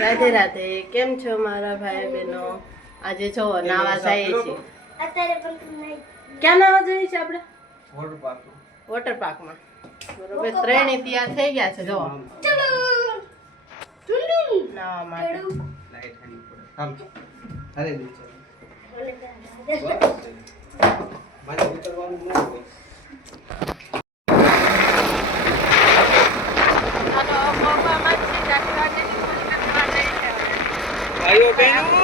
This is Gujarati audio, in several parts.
રાધે રાધે, કેમ છો મારા ભાઈ બહેનો? આજે જો નાવા જઈએ છીએ. ક્યાં નાવા જઈએ છીએ આપણે? વોટર પાર્કમાં. બરોબર, ત્રણેય તૈયાર થઈ ગયા છે. જો નાવા માટે. ભાઈઓ બહેનો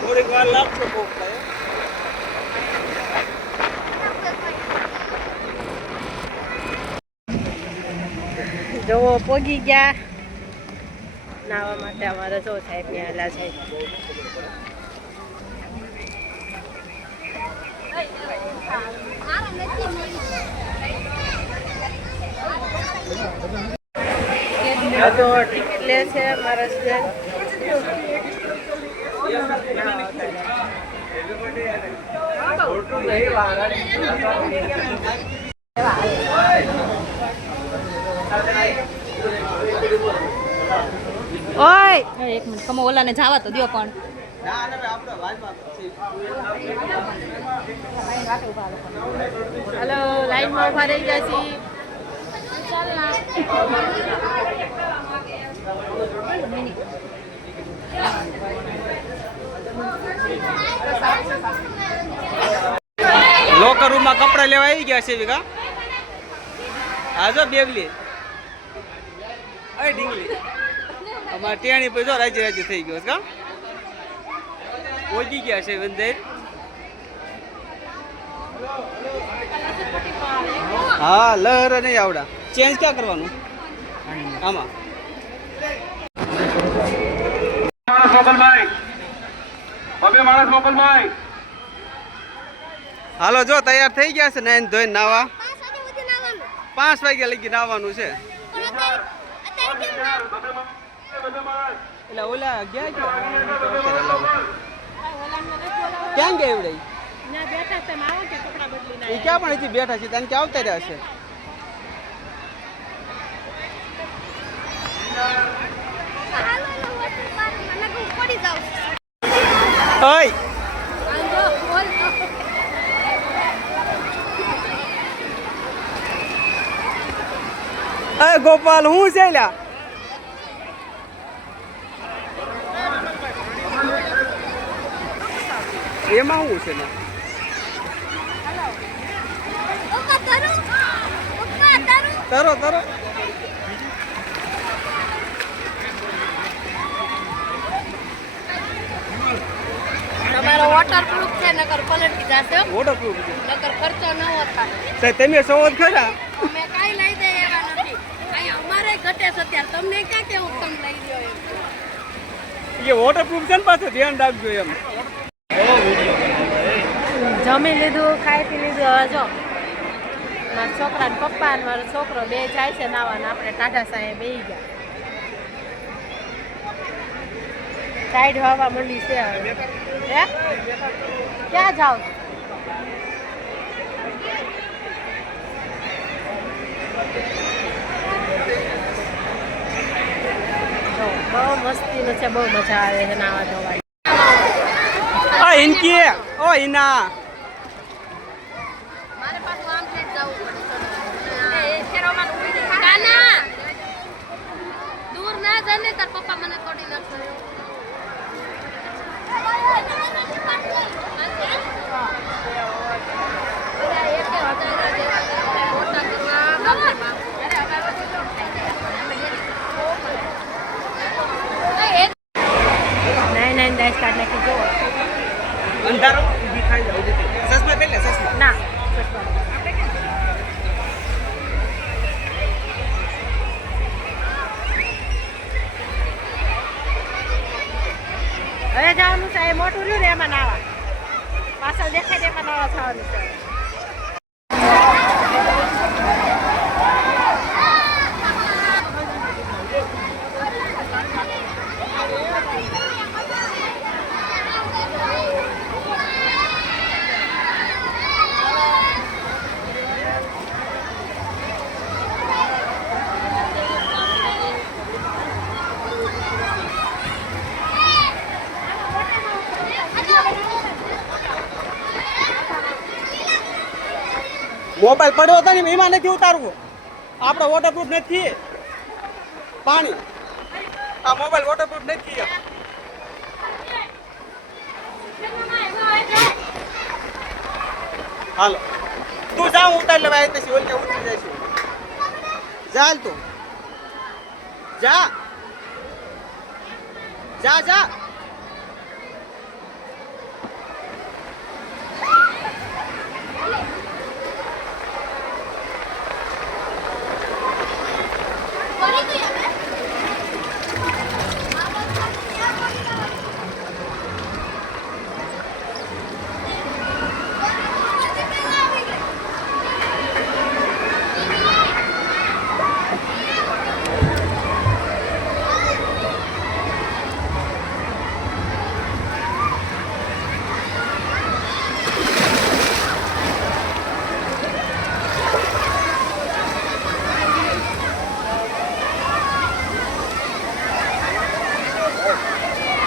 થોડીક વાર લાગશે પહોંચતા. જોવો પોગી ગયા નાવા માટે. અમારે જો સાહેબ ને આલા છે. તો ટિકિટ લે છે મારા ઓય એક મિનિટ કમો ઓલાને જવા તો દો પણ હલો, લાઈનમાં ઉભા રહી ગયા છીએ. લોકર રૂમમાં કપડા લેવા આવી ગયા છે વિકા. આજો બેગલી અરે ઢીંગલી અમારે ટેણી પર જો રાજી રાજી થઈ ગયો કા. પહોંચી ગયા છે મંદિર. હા લહેર નહીં આવડા. ચેન્જ ક્યાં કરવાનું આમાં? હાલો જો તૈયાર થઈ ગયા છે ને ધોઈને નાવા. 5 વાગ્યા લગી નાવાનું છે. એટલે ઓલા ગયા ક્યાં ગયા એવડે? એ ક્યાં પણ હજી બેઠા છે તને ક્યાં આવતા રહ્યા છે? ઓય ગોપાલ હું છે લ્યા? એમાં શું છે ને? તરો તરો તમારો વોટરપ્રૂફ છે નકર પલટી જશે. વોટરપ્રૂફ છે નકર ખર્ચો ન હોતા. તમે સૌદ ખરા. અમે કાઈ લઈ દે એવા નથી. અહીંયા અમારે ઘટે છે ત્યારે તમને ક્યાં કેવું તમે લઈ લ્યો એમ. એ વોટરપ્રૂફ છે ને પાછું ધ્યાન રાખજો એમ. જમી લીધું, ખાઈ પી લીધું. હવે જો મારા છોકરા ને પપ્પા ને મારો છોકરો બે જાય છે નાવા. આપણે ટાઢા સાહેબ બેસી ગયા. સાઈડ હવા મંડી છે હવે. હે ક્યાં જાવ? બહુ મસ્તી છે, બહુ મજા આવે છે નાવા ધોવાની. આ ઇનકી ઓ ઇના મારે પાછું આમ છે જવું પડે. એ શેરોમાં ઉડી કાના દૂર ના જને તાર પપ્પા મને તોડી નાખશે. નહીં દાઈસ કાઢ નાખી જો. અંધારો ઊભી ખાઈ જાવ. સસમા પહેલે સસમા ના હવે જવાનું છે. એ મોટું રહ્યું ને એમાં નાવા. પાછળ દેખાય ને એમાં નાવા થવાનું છે. મોબાઈલ પડ્યો હતો ને એમાં નથી ઉતારવું. આપણે વોટરપ્રૂફ નથી. પાણી આ મોબાઈલ વોટરપ્રૂફ નથી. હાલો તું જા, હું ઉતારી લેવા આવી પછી ઓલી ઉતરી જાય છે. ચાલ તું જા જા જા.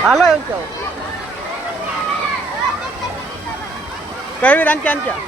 હાલો એવું કહો. કઈ રાંચી આંચ્યા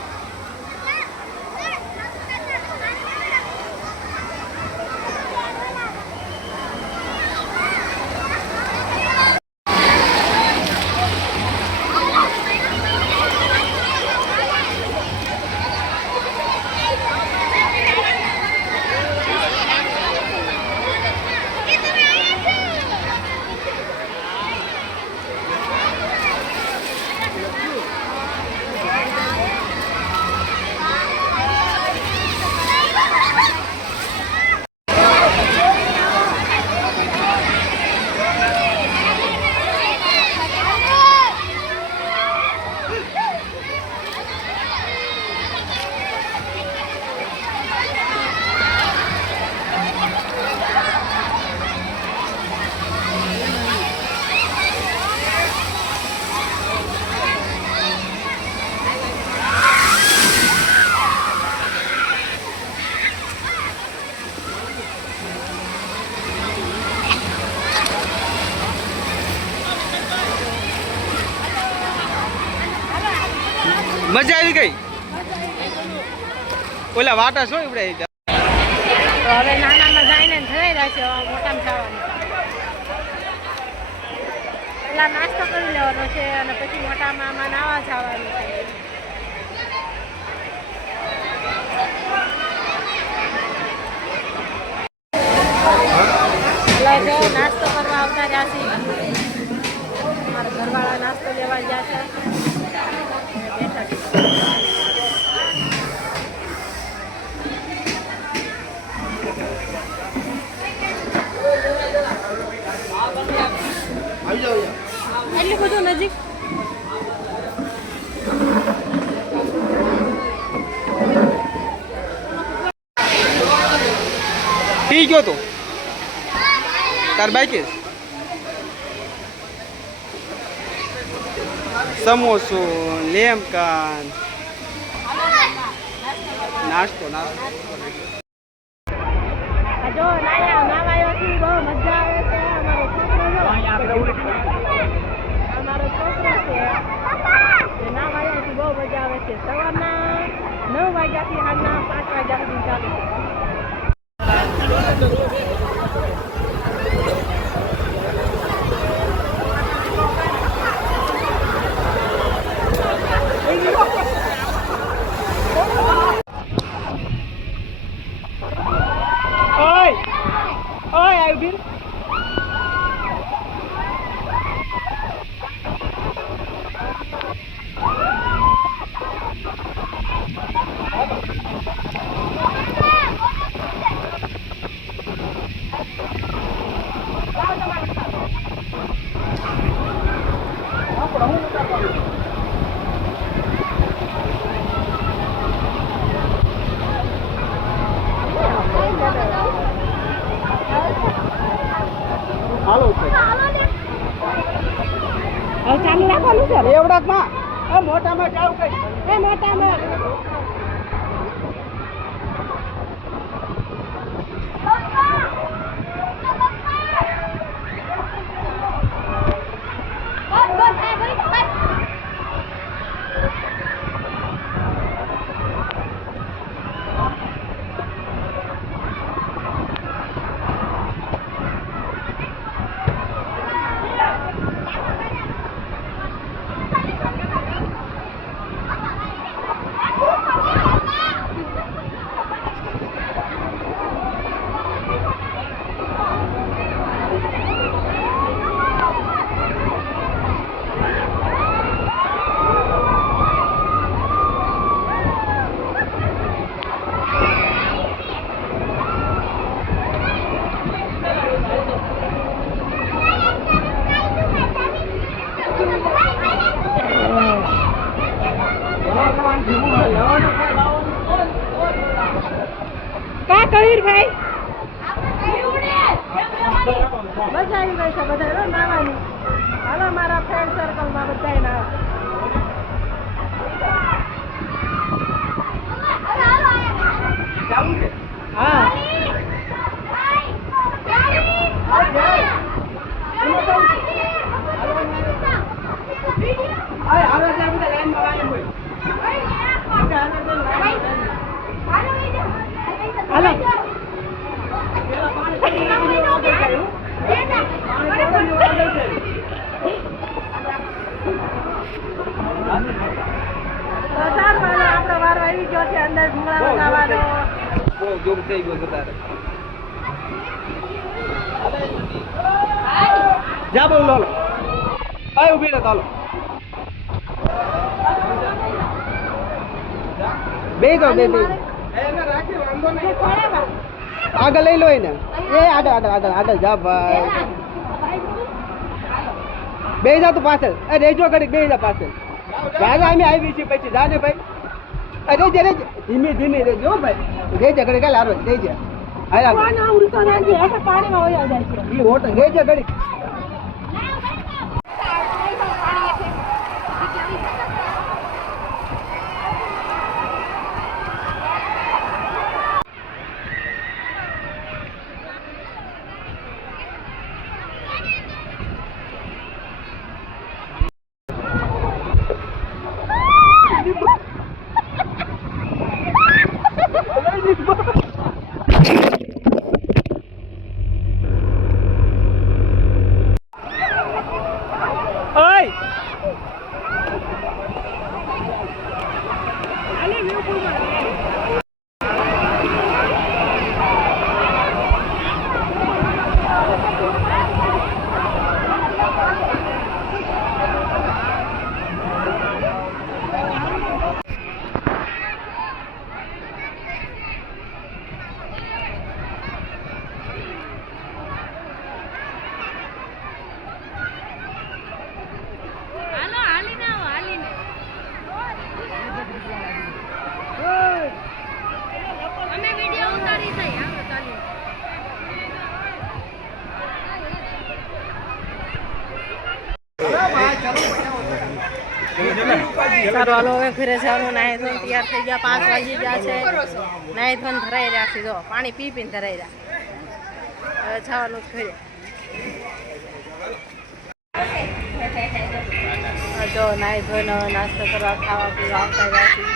મજા આવી ગઈ. ઓલા વાટા શું એવડે તો હવે નાનામાં જઈને થઈ રહ્યા છે, મોટામાં જવાનું. પેલા નાસ્તો કરી લેવાનો છે અને પછી મોટામાં આમાં નાવા જવાનું છે. એટલે જો નાસ્તો કરવા આવતા રહ્યા છે. મારા ઘરવાળા નાસ્તો લેવા ગયા છે. બેઠા છે. એટલું બધું નજીક પી ગયો તો તાર બાઈકે સમોસો લેમકાન નાસ્તો જો નાવાયો છે, બહુ મજા આવે છે. અમારો છોકરો છે નાવાયાથી બહુ મજા આવે છે. સવારના 9 વાગ્યાથી સાંજના 5 વાગ્યા સુધી ચાલુ છે. ચાલુ રાખવાનું છે એવડાકમાં મોટામાં જાવ કઈ મોટામાં વીરભાઈ મજા આવી ગઈ છે બધા નાવાની. હાલો મારા ફ્રેન્ડ સર્કલમાં બધા ના હા આપણો વારો આવી ગયો છે અંદર ભૂંગળામાં જવાનો. બહુ જોર થઈ ગયો છે તારે. જા બોલ લો આય ઉભી રહે ચાલો બે જાઓ બે આગળ લઈ લો એને એ આગળ જા ભાઈ બે જા તું પાછળ અરે રેજો ઘડી બે જા પાછળ રાજા અમે આવી છીએ પછી જા ને ભાઈ અરે જરે ધીમે ધીમે રેજો ભાઈ રેજા ઘડી કાલ આરો રેજા આયા પાણી ઉડતો નથી એટલે પાણીમાં વયા જાય છે ઈ હોટ રેજા ઘડી સારું હાલો હવે ઘરે જવાનું. નાહી ધોઈને તૈયાર થઈ ગયા. 5 વાગી ગયા છે. નાહી ધોઈને ધરાઈ રહ્યા છે. જો પાણી પી પીને ધરાઈ રહ્યા. હવે જવાનું ઘરે. જો નાહી ધોઈને નાસ્તો કરવા ખાવા પીવા આવતા રહ્યા છીએ.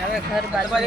હવે ઘર બાજુ